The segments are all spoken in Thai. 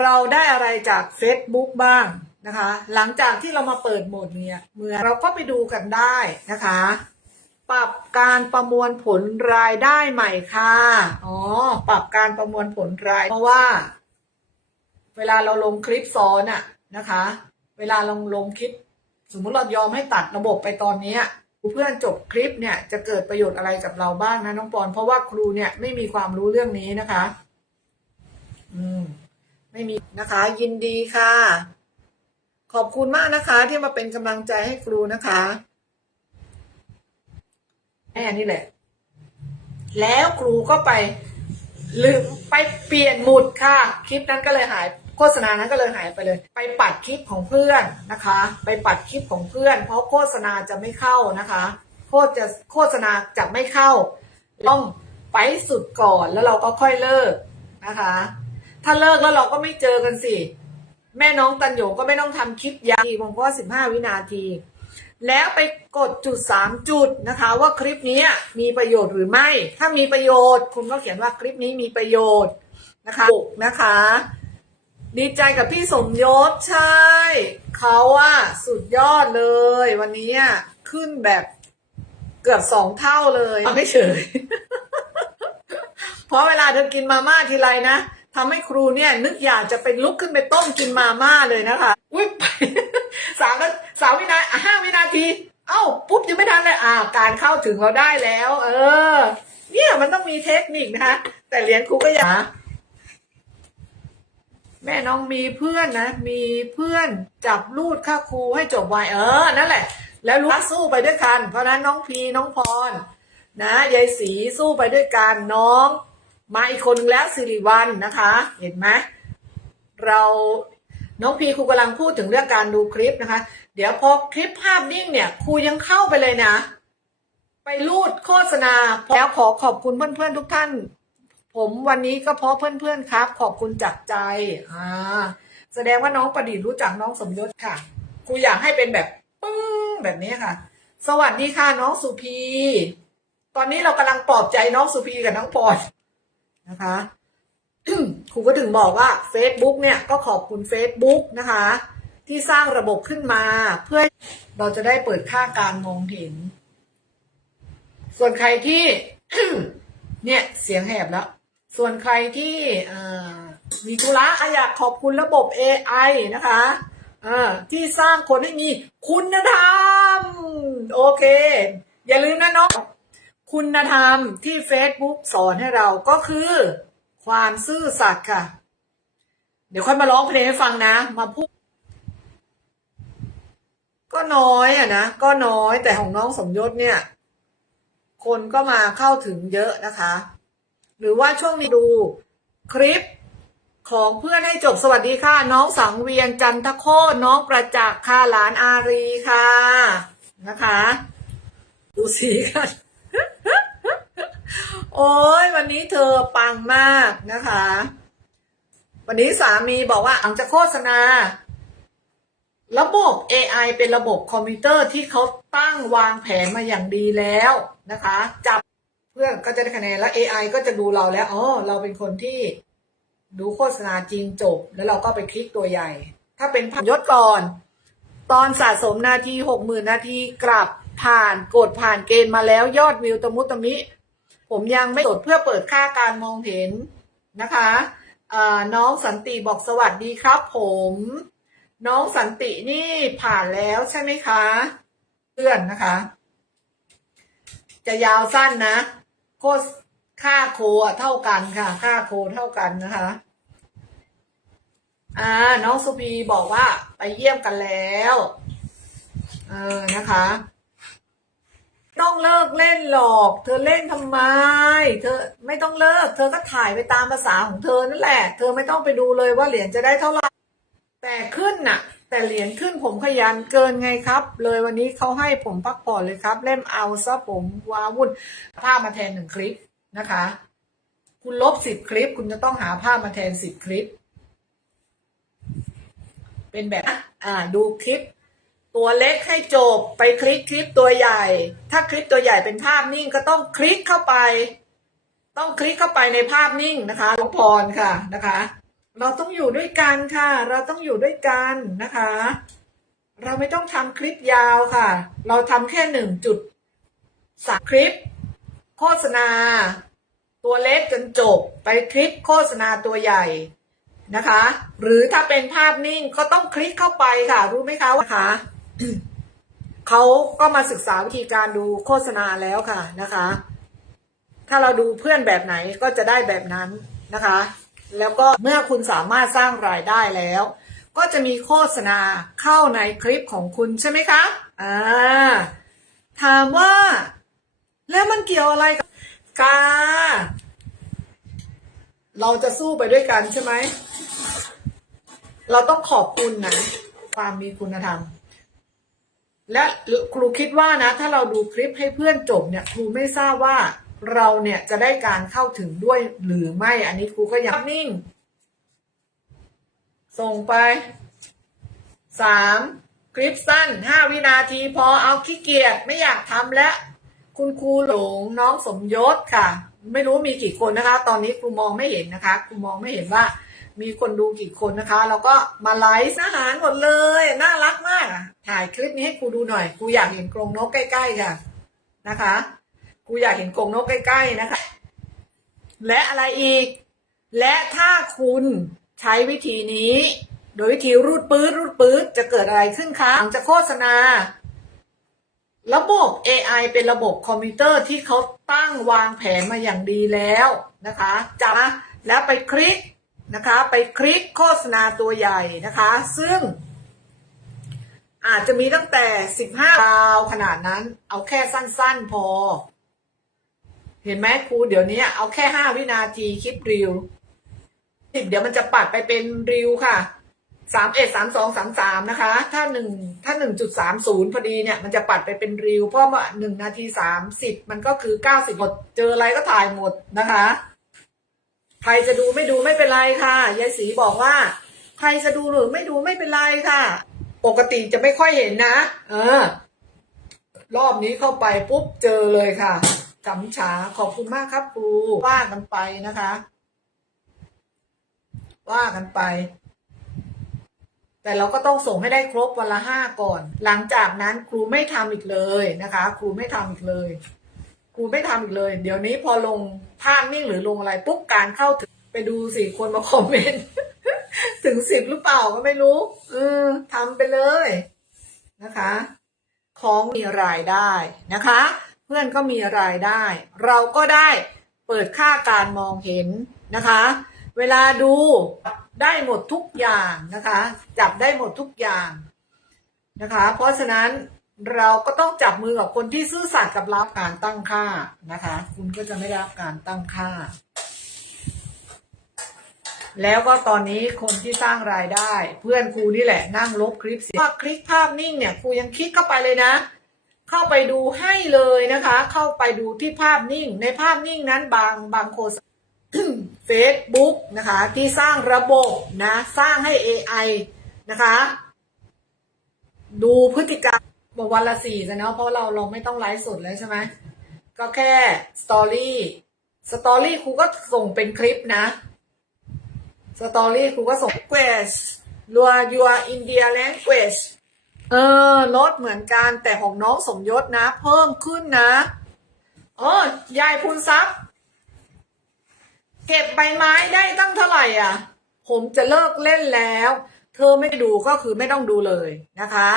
เราได้อะไรจาก Facebook บ้างนะคะ หลังจากที่เรามาเปิดโหมดเนี่ยเมื่อเราก็ไปดูกันได้นะคะ ปรับการประมวลผลรายได้ใหม่ค่ะ อ๋อ ปรับการประมวลผลราย เพราะว่า เวลาเราลงคลิปซ้อนอะนะคะ เวลาลงลงคลิป สมมุติเรายอมให้ตัดระบบไปตอนนี้เพื่อนจบคลิปเนี่ยจะเกิดประโยชน์อะไรกับเราบ้างนะน้องปอน เพราะว่าครูเนี่ยไม่มีความรู้เรื่องนี้นะคะ อืม ไม่มีนะคะยินดีค่ะ ขอบคุณมากนะคะ ที่มาเป็นกำลังใจให้ครูนะคะแม่นี่แหละ แล้วครูก็ไปลืมไปเปลี่ยนหมุดค่ะ คลิปนั้นก็เลยหายโฆษณานั้นก็เลยหายไปเลย ไปปัดคลิปของเพื่อนนะคะ ไปปัดคลิปของเพื่อน เพราะโฆษณาจะไม่เข้านะคะโฆษจะโฆษณาจะไม่เข้า ต้องไปสุดก่อนแล้วเราก็ค่อยเลิกนะคะ ถ้าเลิกแล้วเราก็ไม่เจอกันสิ แม่น้องตันโยก็ไม่ต้องทำคลิปยาวผมก็สิบห้าวินาที แล้วไปกดจุดสามจุดนะคะ ว่าคลิปนี้มีประโยชน์หรือไม่ ถ้ามีประโยชน์ คุณก็เขียนว่าคลิปนี้มีประโยชน์นะคะนะคะ ดีใจกับพี่สมยศใช่เขาอะสุดยอดเลย วันนี้อะขึ้นแบบเกือบสองเท่าเลยไม่เฉย เพราะเวลาเธอกินมาม่าทีไรนะ ทำให้ครูเนี่ยนึกอยากจะไปลุกขึ้นไปต้มกินมาม่าเลยนะคะอุ้ยไปสามสามวินาทีห้าวินาที เอ้าปุ๊บยังไม่ทันเลยอ่าการเข้าถึงเราได้แล้ว เออ เนี่ยมันต้องมีเทคนิคนะคะ แต่เรียนครูก็อย่าแม่น้องมีเพื่อนนะ มีเพื่อนจับลูดค่าครูให้จบไวเออ นั่นแหละ แล้วลูกสู้ไปด้วยกัน เพราะนั้นน้องพีน้องพร นะยายสีสู้ไปด้วยกันน้อง มาอีกคนนึงแล้วสิริวันนะคะ เห็นไหมเราน้องพีครูกำลังพูดถึงเรื่องการดูคลิปนะคะ เดี๋ยวพอคลิปภาพนิ่งเนี่ยครูยังเข้าไปเลยนะ ไปรูดโฆษณาแล้วขอขอบคุณเพื่อนๆทุกท่าน ผมวันนี้ก็เพราะเพื่อนๆครับ ขอบคุณจากใจอ่าแสดงว่าน้องประดิษฐ์รู้จักน้องสมยศค่ะครูอยากให้เป็นแบบปึ้งแบบนี้ค่ะ สวัสดีค่ะน้องสุพี ตอนนี้เรากำลังปลอบใจน้องสุพีกับน้องปอย นะคะครูก็ถึงบอกว่า Facebook เนี่ยก็ขอบคุณ Facebook นะคะ ที่สร้างระบบขึ้นมา เพื่อเราจะได้เปิดค่าการมองเห็น ส่วนใครที่ เนี่ยเสียงแหบแล้ว ส่วนใครที่มีธุระอยากขอบคุณระบบ AI นะคะที่สร้างคนให้มีคุณธรรม โอเค อย่าลืมนะน้อง คุณธรรมที่ Facebook สอนให้เราก็คือ ความซื่อสัตย์ค่ะ เดี๋ยวค่อยมาร้องเพลงให้ฟังนะ มาพูดก็น้อยอะนะ ก็น้อยแต่ของน้องสมยศเนี่ย คนก็มาเข้าถึงเยอะนะคะ หรือว่าช่วงนี้ดูคลิปของเพื่อนให้จบสวัสดีค่ะ น้องสังเวียนจันทโคน้องประจักษ์ค่ะหลานอารีค่ะ นะคะ ดูสีกัน โอ้ยวันนี้เธอปังมากนะคะ วันนี้สามีบอกว่าอังจะโฆษณา ระบบ AI เป็นระบบคอมพิวเตอร์ที่เขาตั้งวางแผนมาอย่างดีแล้วนะคะ จับเพื่อนก็จะได้คะแนนแล้ว AI ก็จะดูเราแล้วอ๋อเราเป็นคนที่ดูโฆษณาจริงจบ แล้วเราก็ไปคลิกตัวใหญ่ ถ้าเป็นพันยศก่อน ตอนสะสมนาทีหกหมื่นนาทีกลับผ่านกดผ่านเกณฑ์มาแล้วยอดวิวตะมุตะมิ ผมยังไม่จดเพื่อเปิดค่าการมองเห็นนะคะน้องสันติบอกสวัสดีครับ ผม น้องสันตินี่ผ่านแล้วใช่ไหมคะเพื่อนนะคะ จะยาวสั้นนะโคค่าโคเท่ากันค่ะ ค่าโคเท่ากันนะคะอ่าน้องสุพีบอกว่าไปเยี่ยมกันแล้ว เออนะคะ ต้องเลิกเล่นหรอก เธอเล่นทำไม เธอไม่ต้องเลิก เธอก็ถ่ายไปตามภาษาของเธอนั่นแหละ เธอไม่ต้องไปดูเลยว่าเหรียญจะได้เท่าไหร่แต่ขึ้นน่ะ แต่เหรียญขึ้นผมขยันเกินไงครับ เลยวันนี้เขาให้ผมพักผ่อนเลยครับ เล่มเอาซะผมว้าวุ่นภาพมาแทนหนึ่งคลิปนะคะ คุณลบสิบคลิป คุณจะต้องหาภาพมาแทนสิบคลิป เป็นแบบอ่าดูคลิป ตัวเล็กให้จบไปคลิกคลิปตัวใหญ่ ถ้าคลิปตัวใหญ่เป็นภาพนิ่งก็ต้องคลิกเข้าไป ต้องคลิกเข้าไปในภาพนิ่งนะคะน้องพรค่ะนะคะ เราต้องอยู่ด้วยกันค่ะ เราต้องอยู่ด้วยกันนะคะ เราไม่ต้องทำคลิปยาวค่ะ เราทำแค่หนึ่งจุดสามคลิป โฆษณา ตัวเล็กจนจบไปคลิปโฆษณาตัวใหญ่นะคะ หรือถ้าเป็นภาพนิ่งก็ต้องคลิกเข้าไปค่ะ รู้ไหมคะว่าคะ เขาก็มาศึกษาวิธีการดูโฆษณาแล้วค่ะนะคะ ถ้าเราดูเพื่อนแบบไหนก็จะได้แบบนั้นนะคะ แล้วก็เมื่อคุณสามารถสร้างรายได้แล้ว ก็จะมีโฆษณาเข้าในคลิปของคุณใช่ไหมคะอ่าถามว่า แล้วมันเกี่ยวอะไรกับกาเราจะสู้ไปด้วยกันใช่ไหม เราต้องขอบคุณนะ ความมีคุณธรรม และครูคิดว่านะ ถ้าเราดูคลิปให้เพื่อนจบเนี่ยครูไม่ทราบว่าเราเนี่ยจะได้การเข้าถึงด้วยหรือไม่ อันนี้ครูก็ยังนิ่ง ส่งไปสามคลิปสั้นห้าวินาที พอเอาขี้เกียจไม่อยากทำแล้ว คุณครูหลงน้องสมยศค่ะ ไม่รู้มีกี่คนนะคะ ตอนนี้ครูมองไม่เห็นนะคะครูมองไม่เห็นว่า มีคนดูกี่คนนะคะ แล้วก็มาไลฟ์อาหารหมดเลย น่ารักมาก ถ่ายคลิปนี้ให้ครูดูหน่อยครูอยากเห็นกรงนกใกล้ๆค่ะนะคะครูอยากเห็นกรงนกใกล้ๆนะคะ และอะไรอีก และถ้าคุณใช้วิธีนี้ โดยวิธีรูดปื๊ดรูดปื๊ดจะเกิดอะไรขึ้นคะหลังจากโฆษณา ระบบ AI เป็นระบบคอมพิวเตอร์ที่เขาตั้งวางแผนมาอย่างดีแล้วนะคะจะแล้วไปคลิกนะคะ ไปคลิกโฆษณาตัวใหญ่นะคะ ซึ่ง อาจจะมีตั้งแต่15ดาวขนาดนั้น เอาแค่สั้น ๆ พอ เห็นไหมครูเดี๋ยวนี้เอาแค่5วินาทีคลิปรีวเดี๋ยวมันจะปัดไปเป็นรีวค่ะสามเอ็ดสามสองสามสามนะคะ ถ้าหนึ่งถ้าหนึ่งจุดสามศูนย์พอดีเนี่ย มันจะปัดไปเป็นรีวเพราะว่าหนึ่งนาทีสามสิบมันก็คือเก้าสิบหมด เจออะไรก็ถ่ายหมดนะคะ ใครจะดูไม่ดูไม่เป็นไรค่ะยายศรีบอกว่า ใครจะดูหรือไม่ดูไม่เป็นไรค่ะ ปกติจะไม่ค่อยเห็นนะเออรอบนี้เข้าไปปุ๊บเจอเลยค่ะจำฉาขอบคุณมากครับครูว่ากันไปนะคะ ว่ากันไป แต่เราก็ต้องส่งให้ได้ครบวันละห้าก่อน หลังจากนั้นครูไม่ทำอีกเลยนะคะ ครูไม่ทำอีกเลยครูไม่ทำอีกเลย เดี๋ยวนี้พอลงภาพนิ่งหรือลงอะไรปุ๊บการเข้าถึงไปดูสิคนมาคอมเมนต์ ถึงสิบหรือเปล่าก็ไม่รู้เออทำไปเลยนะคะ ของมีรายได้นะคะ เพื่อนก็มีรายได้ เราก็ได้เปิดค่าการมองเห็นนะคะ เวลาดูได้หมดทุกอย่างนะคะ จับได้หมดทุกอย่างนะคะ เพราะฉะนั้นเราก็ต้องจับมือกับคนที่ซื่อสัตย์กับรับการตั้งค่านะคะ คุณก็จะไม่รับการตั้งค่า แล้วก็ตอนนี้คนที่สร้างรายได้ เพื่อนครูนี่แหละนั่งลบคลิปเสียว่าคลิกภาพนิ่งเนี่ยครูยังคลิกเข้าไปเลยนะ เข้าไปดูให้เลยนะคะ เข้าไปดูที่ภาพนิ่ง ในภาพนิ่งนั้นบางบางโฆษเฟซบุ๊กนะคะที่สร้างระบบนะสร้างให้ AI นะคะ ดูพฤติกรรมบอกวันละสี่จะเนาะเพราะเราเราไม่ต้องไลฟ์สดแล้วใช่ไหมก็แค่สตอรี่สตอรี่ครูก็ส่งเป็นคลิปนะ สตอรี่ครูก็ส่ง language your your India language เออลดเหมือนกันแต่ของน้องสมยศนะ เพิ่มขึ้นนะเออยายพูนซับเก็บใบไม้ได้ตั้งเท่าไหร่อะ ผมจะเลิกเล่นแล้ว เธอไม่ดูก็คือไม่ต้องดูเลยนะคะ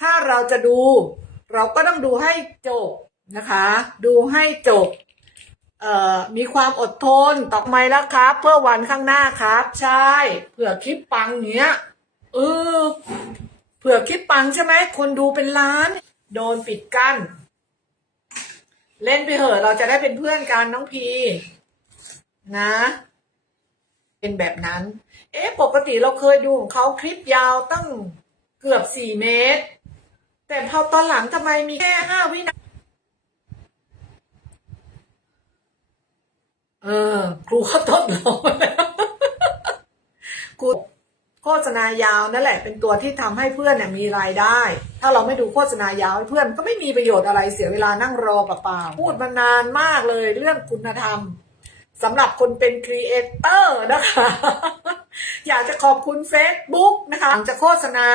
ถ้าเราจะดู เราก็ต้องดูให้จบนะคะ ดูให้จบ เอ่อมีความอดทนต่อไปแล้วครับ เพื่อวันข้างหน้าครับ ใช่เผื่อคลิปปังเนี้ยเออเผื่อคลิปปังใช่ไหมคนดูเป็นล้าน โดนปิดกั้น เล่นไปเหอะเราจะได้เป็นเพื่อนกันน้องพีนะ เป็นแบบนั้น เอ๊ะปกติเราเคยดูของเขาคลิปยาวตั้งเกือบสี่เมตร แต่พอตอนหลังทำไมมีแค่ห้าวินา เออ ครูเขาทดลองแล้วครูโฆษณายาวนั่นแหละ เป็นตัวที่ทำให้เพื่อนเนี่ยมีรายได้ ถ้าเราไม่ดูโฆษณายาวให้เพื่อนก็ไม่มีประโยชน์อะไรเสียเวลานั่งรอเปล่าพูดมานานมากเลยเรื่องคุณธรรมสำหรับคนเป็นครีเอเตอร์นะคะ อยากจะขอบคุณ Facebook นะคะจากโฆษณา